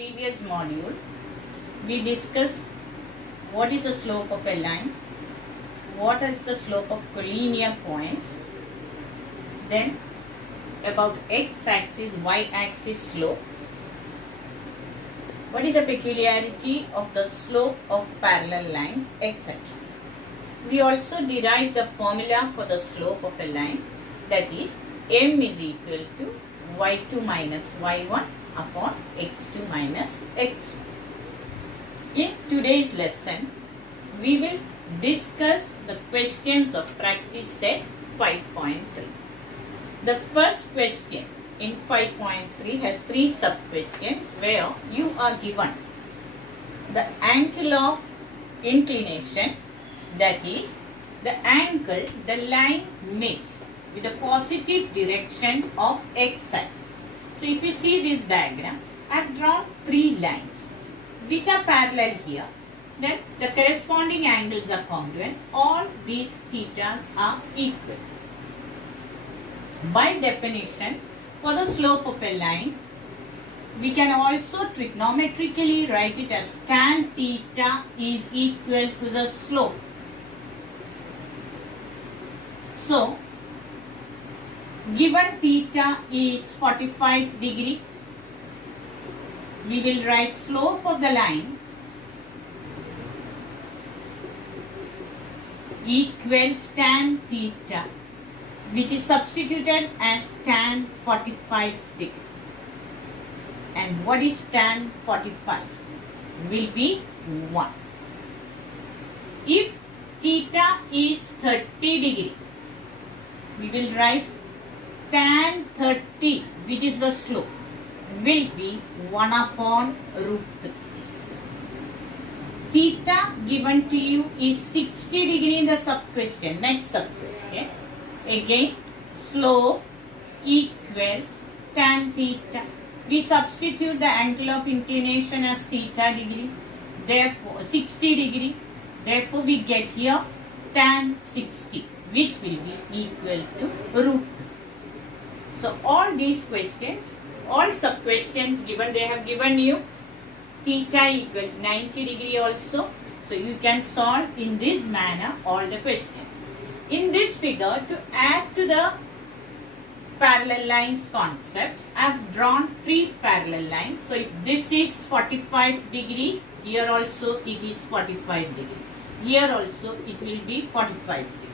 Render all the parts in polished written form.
previous module, we discussed what is the slope of a line, what is the slope of collinear points, then about x-axis, y-axis slope, what is the peculiarity of the slope of parallel lines, etc. We also derived the formula for the slope of a line, that is m is equal to y2 minus y1 upon x2 minus x1. In today's lesson, we will discuss the questions of practice set 5.3. The first question in 5.3 has 3 sub-questions where you are given the angle of inclination, that is the angle the line makes with the positive direction of x-axis. So if you see this diagram, I have drawn 3 lines which are parallel here. Then the corresponding angles are congruent. All these thetas are equal. By definition, for the slope of a line, we can also trigonometrically write it as tan theta is equal to the slope. So, given theta is 45 degree, we will write slope of the line equals tan theta, which is substituted as tan 45 degree. And what is tan 45? Will be 1. If theta is 30 degree, we will write tan 30, which is the slope, will be 1 upon root 3. Theta given to you is 60 degree in the sub-question. Next sub-question. Again, slope equals tan theta. We substitute the angle of inclination as theta degree. Therefore, 60 degree. Therefore, we get here tan 60, which will be equal to root 3. So, all these questions, all sub-questions given, they have given you theta equals 90 degree also. So, you can solve in this manner all the questions. In this figure, to add to the parallel lines concept, I have drawn 3 parallel lines. So, if this is 45 degree, here also it is 45 degree. Here also it will be 45 degree.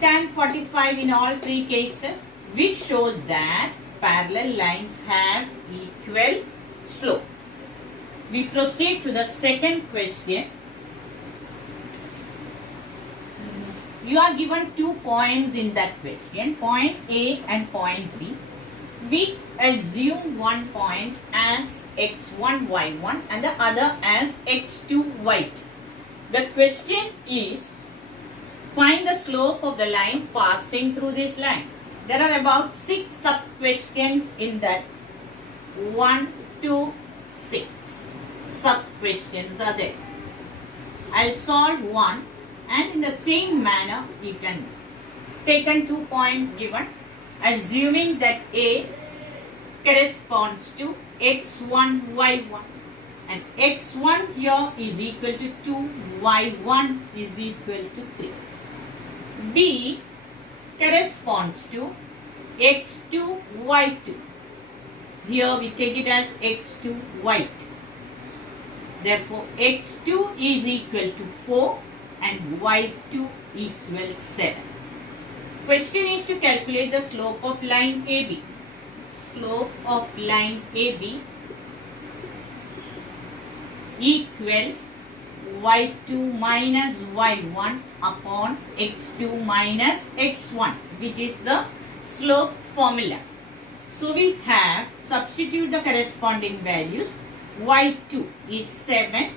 Tan 45 in all 3 cases, which shows that parallel lines have equal slope. We proceed to the second question. You are given 2 points in that question, point A and point B. We assume one point as x1, y1 and the other as x2, y2. The question is, find the slope of the line passing through this line. There are about 6 sub-questions in that. 1, 2, 6 sub-questions are there. I'll solve one, and in the same manner you can take 2 points given, assuming that A corresponds to x1, y1, and x1 here is equal to 2, y1 is equal to 3. B corresponds to x2, y2. Here we take it as x2, y2. Therefore, x2 is equal to 4 and y2 equals 7. Question is to calculate the slope of line AB. Slope of line AB equals y2 minus y1 upon x2 minus x1, which is the slope formula. So, we have substitute the corresponding values. y2 is 7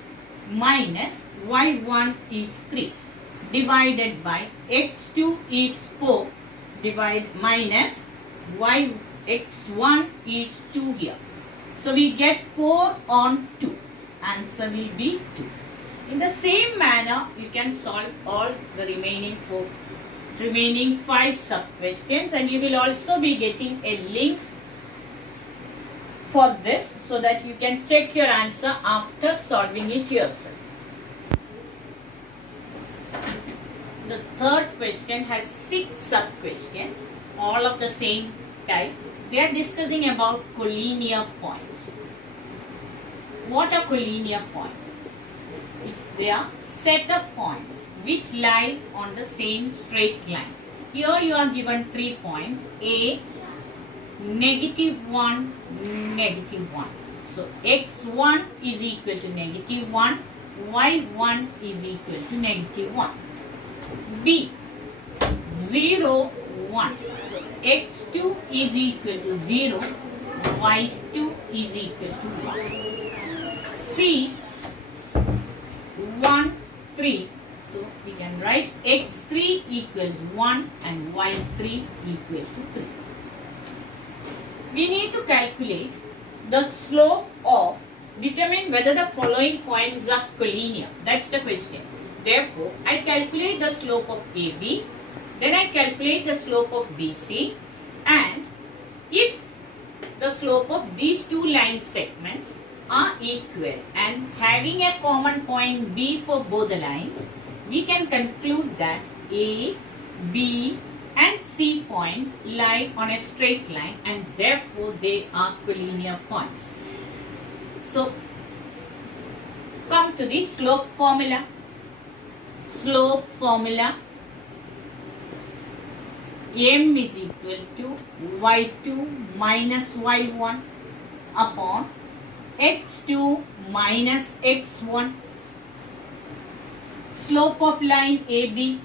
minus y1 is 3 divided by x2 is 4 minus x1 is 2 here. So, we get 4 on 2. Answer will be 2. In the same manner, you can solve all the remaining 5 sub-questions, and you will also be getting a link for this so that you can check your answer after solving it yourself. The third question has 6 sub-questions, all of the same type. We are discussing about collinear points. What are collinear points? They are set of points which lie on the same straight line. Here you are given 3 points, A, -1, -1. So x1 is equal to -1, y1 is equal to -1. B, 0, 1. So x2 is equal to 0, y2 is equal to 1. C, 1, 3. So we can write x3 equals 1 and y3 equal to 3. We need to calculate the slope of, determine whether the following points are collinear. That's the question. Therefore, I calculate the slope of AB, then I calculate the slope of BC, and if the slope of these two line segments are equal and having a common point B for both the lines, we can conclude that A, B and C points lie on a straight line and therefore they are collinear points. So, come to the slope formula. Slope formula, M is equal to y2 minus y1 upon x2 minus x1. Slope of line AB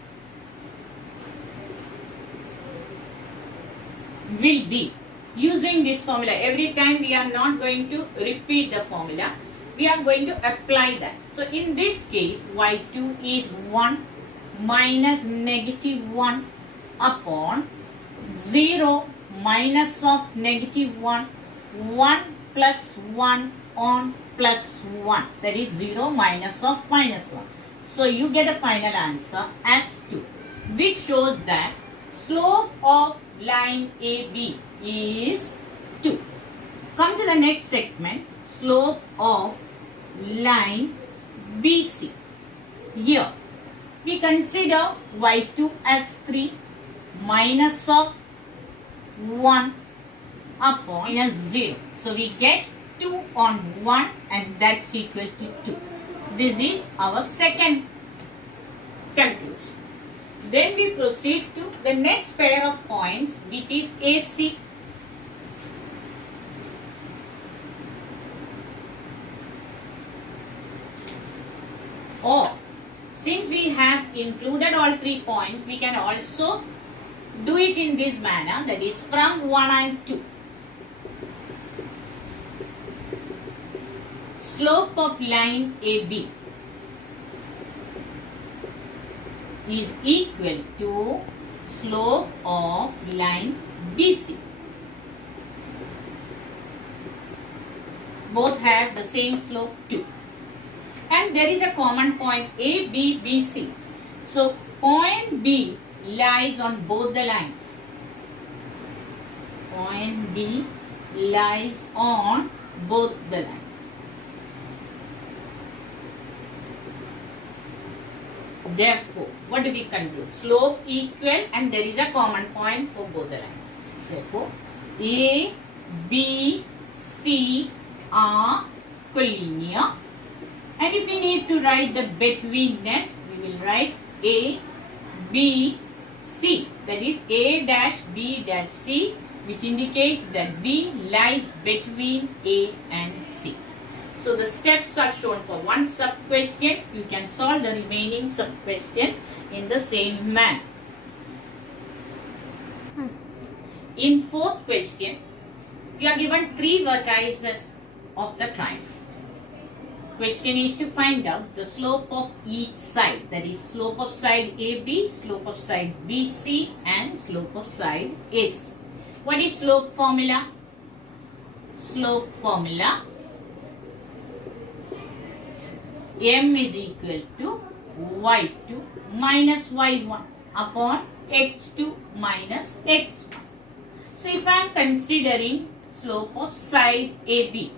will be, using this formula, every time we are not going to repeat the formula, we are going to apply that. So in this case, y2 is 1 minus -1 upon 0 minus of -1, 1 plus 1 on plus 1. That is 0 minus of -1. So you get a final answer as 2, which shows that slope of line AB is 2. Come to the next segment, slope of line BC. Here we consider y2 as 3 minus of 1 upon minus 0. So we get 2 on 1 and that's equal to 2. This is our second conclusion. Then we proceed to the next pair of points, which is AC. Or, since we have included all 3 points, we can also do it in this manner, that is from 1 and 2. Slope of line AB is equal to slope of line BC. Both have the same slope 2. And there is a common point A, B, B, C. So point B lies on both the lines. Point B lies on both the lines. Therefore, what do we conclude? Slope equal and there is a common point for both the lines. Therefore, A, B, C are collinear. And if we need to write the betweenness, we will write A, B, C. That is A dash B dash C, which indicates that B lies between A and C. So the steps are shown for one sub-question. You can solve the remaining sub-questions in the same manner. In fourth question, we are given 3 vertices of the triangle. Question is to find out the slope of each side, that is slope of side AB, slope of side BC and slope of side AC. What is slope formula? Slope formula, M is equal to y2 minus y1 upon x2 minus x1. So if I am considering slope of side AB.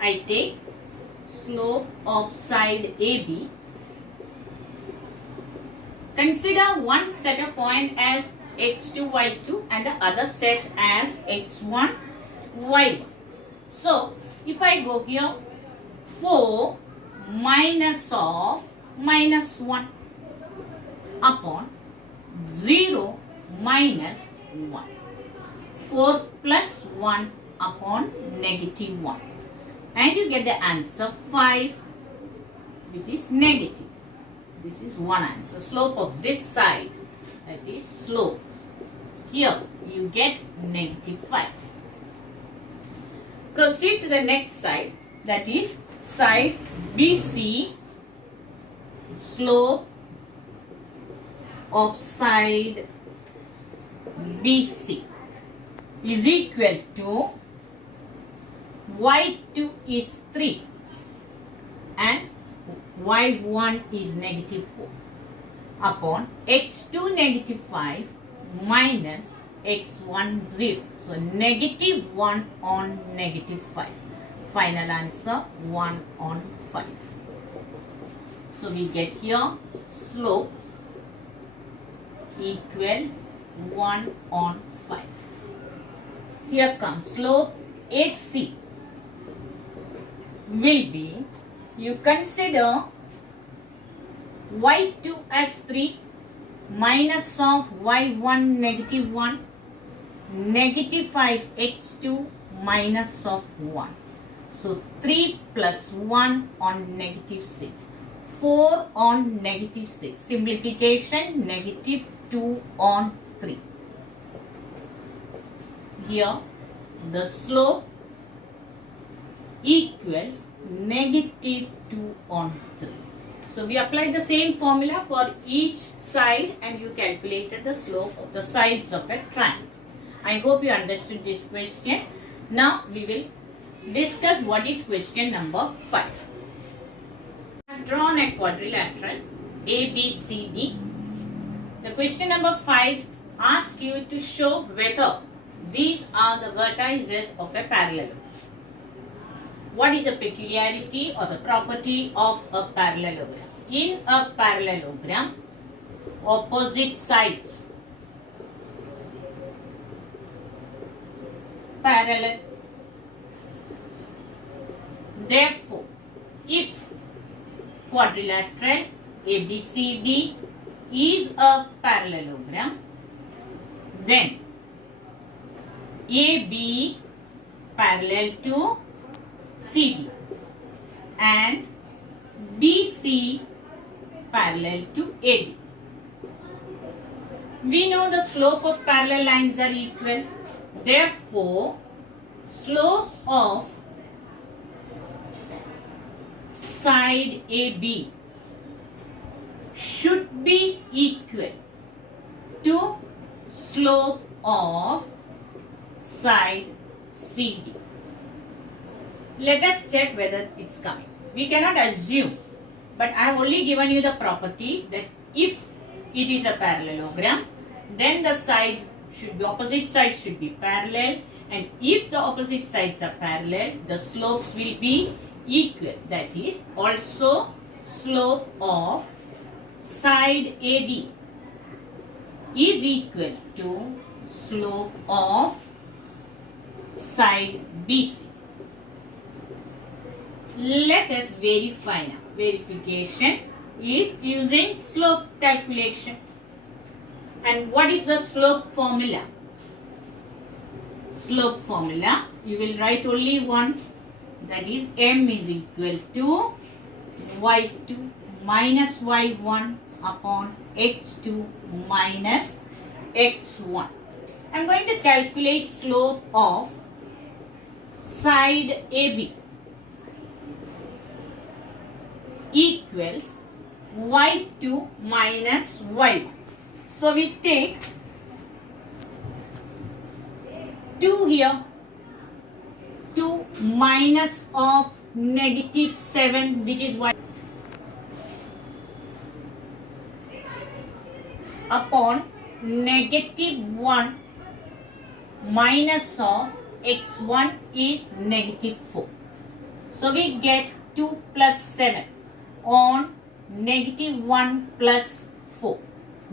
I take slope of side AB. Consider one set of point as x2, y2 and the other set as x1, y1. So, if I go here, 4 minus of minus 1 upon 0 minus 1. 4 plus 1 upon negative 1. And you get the answer 5, which is negative. This is one answer. Slope of this side, that is slope. Here you get negative 5. Proceed to the next side, that is side BC. Slope of side BC is equal to y2 is 3 and y1 is negative 4 upon x2 negative 5 minus x1 0. So negative 1 on negative 5. Final answer 1 on 5. So we get here slope equals 1 on 5. Here comes slope AC will be, you consider y2 as 3 minus of y1 negative 1 negative 5 x2 minus of 1. So 3 plus 1 on negative 6. 4 on negative 6. Simplification, negative 2 on 3. Here the slope equals negative 2 on 3. So we applied the same formula for each side and you calculated the slope of the sides of a triangle. I hope you understood this question. Now we will discuss what is question number 5. I have drawn a quadrilateral ABCD. The question number 5 asks you to show whether these are the vertices of a parallelogram. What is the peculiarity or the property of a parallelogram? In a parallelogram, opposite sides parallel. Therefore, if quadrilateral ABCD is a parallelogram, then AB parallel to CD and BC parallel to AD. We know the slope of parallel lines are equal. Therefore, slope of side AB should be equal to slope of side CD. Let us check whether it's coming. We cannot assume, but I have only given you the property that if it is a parallelogram, then the sides should be, opposite sides should be parallel, and if the opposite sides are parallel, the slopes will be equal. That is, also slope of side AD is equal to slope of side BC. Let us verify now. Verification is using slope calculation. And what is the slope formula? Slope formula, you will write only once. That is, m is equal to y2 minus y1 upon x2 minus x1. I am going to calculate slope of side AB equals y2 minus y1. So we take 2 here, 2 minus of negative 7, which is y, upon negative 1 minus of x1 is negative 4. So we get 2 plus 7 on negative 1 plus 4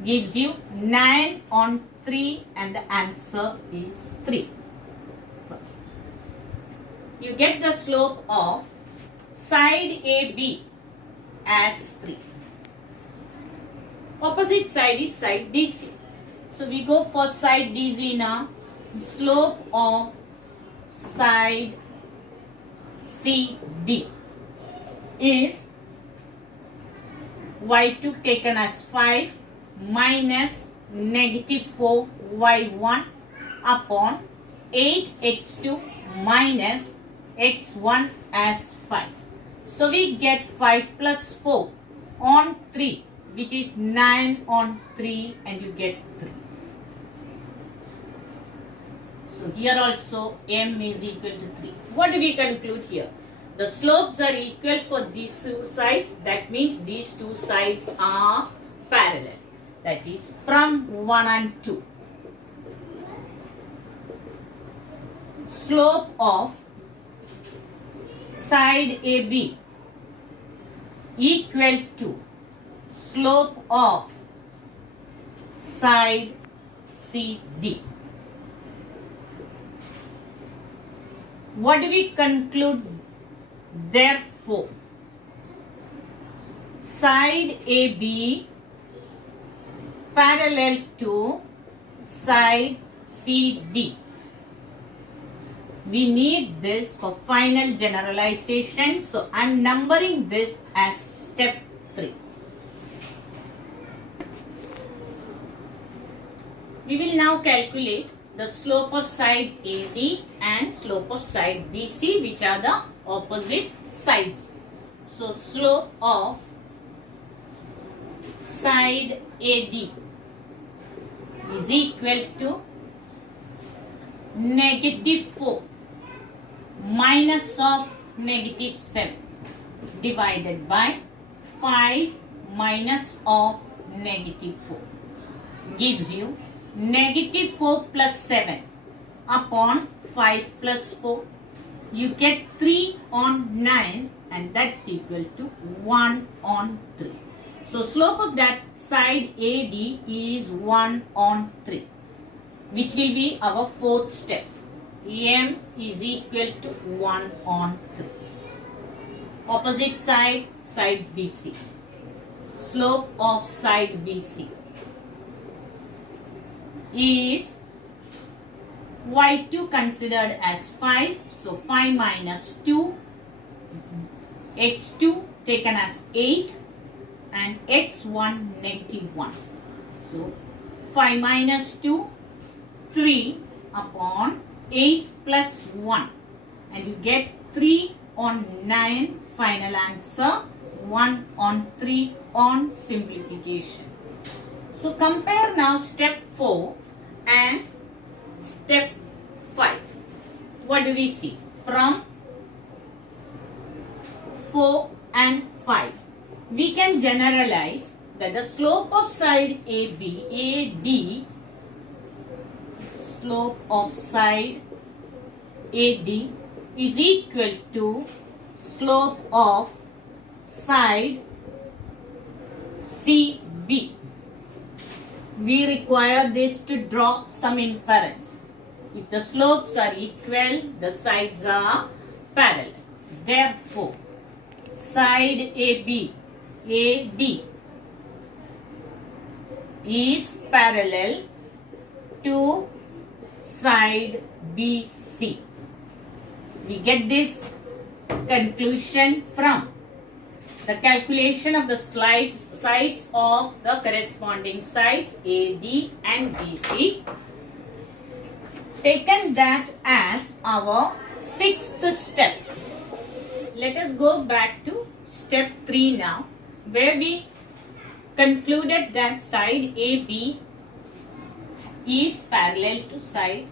gives you 9 on 3 and the answer is 3. First, you get the slope of side AB as 3. Opposite side is side DC. So we go for side DC now. Slope of side CD is y2 taken as 5 minus negative 4 y1 upon 8x2 minus x1 as 5. So we get 5 plus 4 on 3, which is 9 on 3, and you get 3. So here also m is equal to 3. What do we conclude here? The slopes are equal for these two sides. That means these two sides are parallel. That is from 1 and 2. Slope of side AB equal to slope of side CD. What do we conclude? Therefore, side AB parallel to side CD. We need this for final generalization. So I am numbering this as step 3. We will now calculate the slope of side AD and slope of side BC, which are the opposite sides. So slope of side AD is equal to negative 4 minus of negative 7 divided by 5 minus of negative 4 gives you negative 4 plus 7 upon 5 plus 4. You get 3 on 9, and that's equal to 1 on 3. So slope of that side AD is 1 on 3, which will be our fourth step. M is equal to 1 on 3. Opposite side, side BC. Slope of side BC is y2 considered as 5. So 5 minus 2, x2 taken as 8 and x1 negative 1. So 5 minus 2, 3 upon 8 plus 1, and you get 3 on 9, final answer 1 on 3 on simplification. So compare now step 4 and step 5. What do we see? From 4 and 5, we can generalize that the slope of side AD, slope of side AD is equal to slope of side CB. We require this to draw some inference. If the slopes are equal, the sides are parallel. Therefore, side AB, AD is parallel to side BC. We get this conclusion from the calculation of the sides of the corresponding sides AD and BC. Taken that as our sixth step. Let us go back to step 3 now, where we concluded that side AB is parallel to side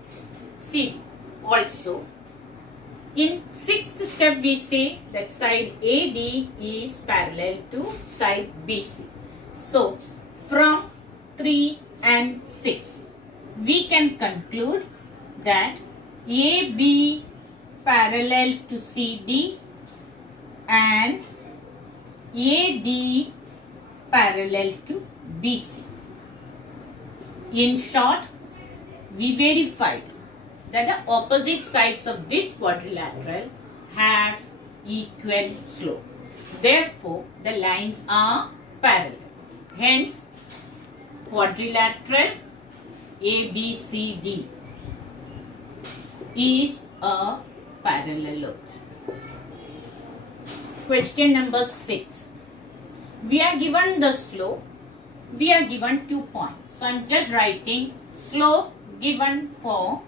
CD. Also, in sixth step we say that side AD is parallel to side BC. So, from 3 and 6, we can conclude that AB parallel to CD and AD parallel to BC. In short, we verified that the opposite sides of this quadrilateral have equal slope. Therefore, the lines are parallel. Hence, quadrilateral ABCD is a parallelogram. Question number 6. We are given the slope. We are given 2 points. So, I am just writing slope given for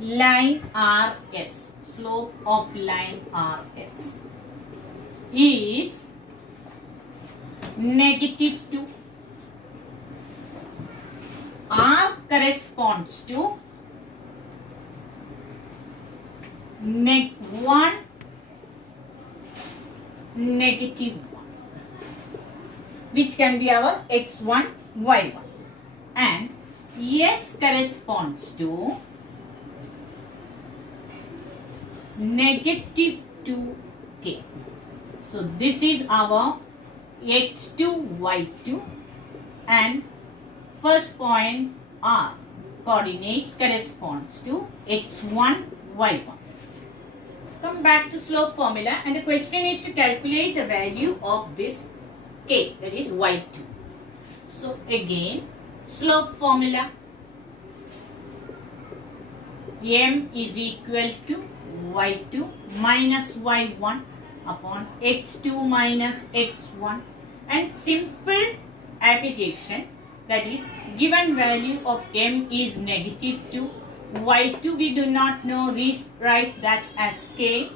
line RS. Slope of line RS is -2. R corresponds to -1, -1, which can be our x1, y1, and S corresponds to -2k. So this is our x2, y2, and first point R coordinates corresponds to x1, y1. Come back to slope formula, and the question is to calculate the value of this k, that is y2. So again, slope formula, m is equal to y2 minus y1 upon x2 minus x1, and simple application, that is given value of m is -2, y2 we do not know, we write that as k,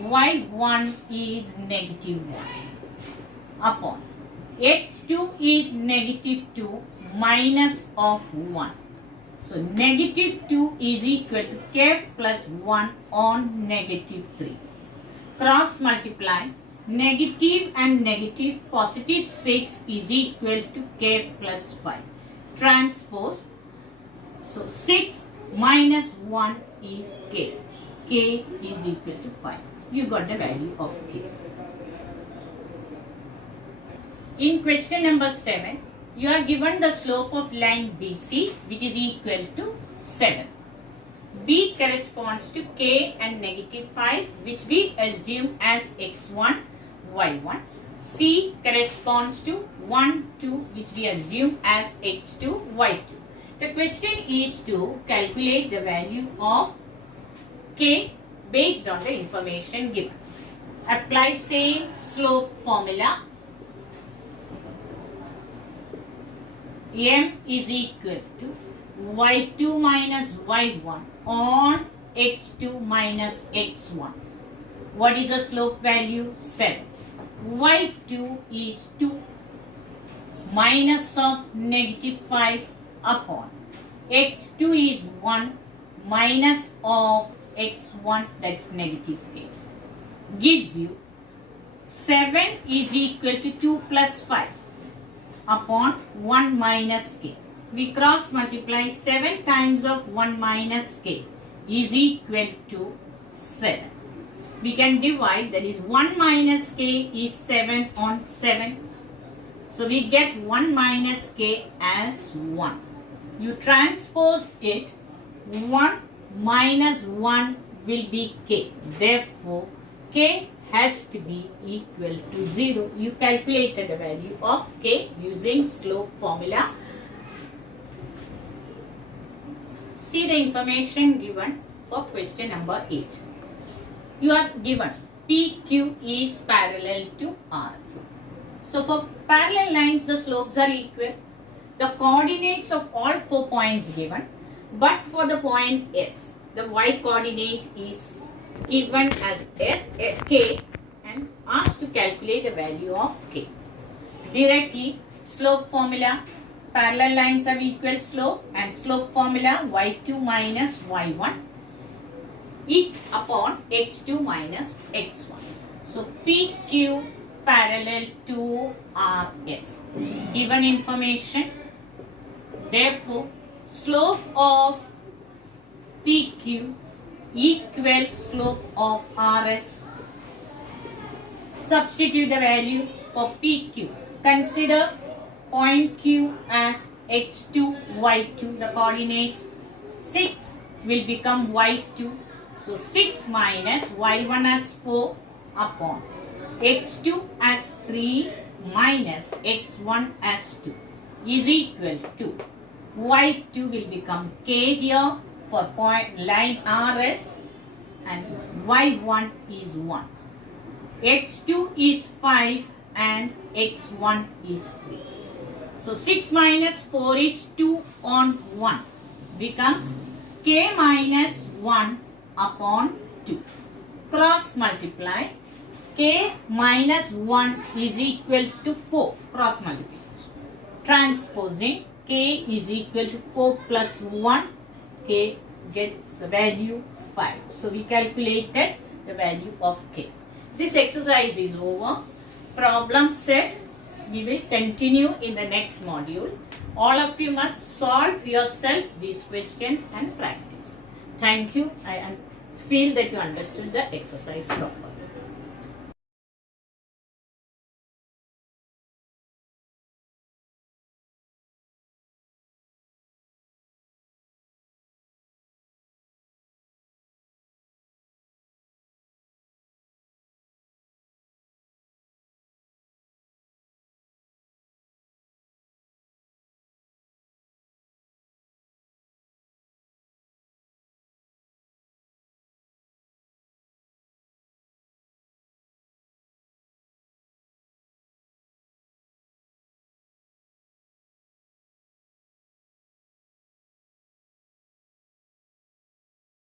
y1 is -1 upon x2 is -2 minus of 1. So -2 is equal to k plus 1 on -3. Cross multiply, negative and negative, positive 6 is equal to k plus 5. Transpose, so 6 minus 1 is k. K is equal to 5. You got the value of k. In question number 7, you are given the slope of line BC, which is equal to 7. B corresponds to k and -5, which we assume as x1, y1. C corresponds to 1, 2, which we assume as x2, y2. The question is to calculate the value of k based on the information given. Apply same slope formula. M is equal to y2 minus y1 on x2 minus x1. What is the slope value? 7. y2 is 2 minus of -5 upon x2 is 1 minus of x1, that's -k, gives you 7 is equal to 2 plus 5 upon 1 minus k. We cross multiply, 7 times of 1 minus k is equal to 7. We can divide, that is 1 minus k is 7 on 7. So we get 1 minus k as 1. You transpose it, 1 minus 1 will be k. Therefore, k has to be equal to 0. You calculated the value of k using slope formula. See the information given for question number 8. You are given PQ is parallel to Rs. So for parallel lines, the slopes are equal. The coordinates of all 4 points given, but for the point S, the y coordinate is given as k and asked to calculate the value of k. Directly, slope formula, parallel lines have equal slope, and slope formula y2 minus y1 each upon x2 minus x1. So PQ parallel to RS. Given information, therefore slope of PQ equal slope of RS. Substitute the value for PQ. Consider point Q as X2, Y2. The coordinates 6 will become Y2. So 6 minus Y1 as 4 upon X2 as 3 minus X1 as 2 is equal to Y2 will become K here for point line RS and Y1 is 1. X2 is 5 and X1 is 3. So 6 minus 4 is 2 on 1 becomes K minus 1 upon 2. Cross multiply. K minus 1 is equal to 4. Cross multiplication. Transposing. K is equal to 4 plus 1. K gets the value 5. So we calculated the value of K. This exercise is over. Problem set. We will continue in the next module. All of you must solve yourself these questions and practice. Thank you. I feel that you understood the exercise properly.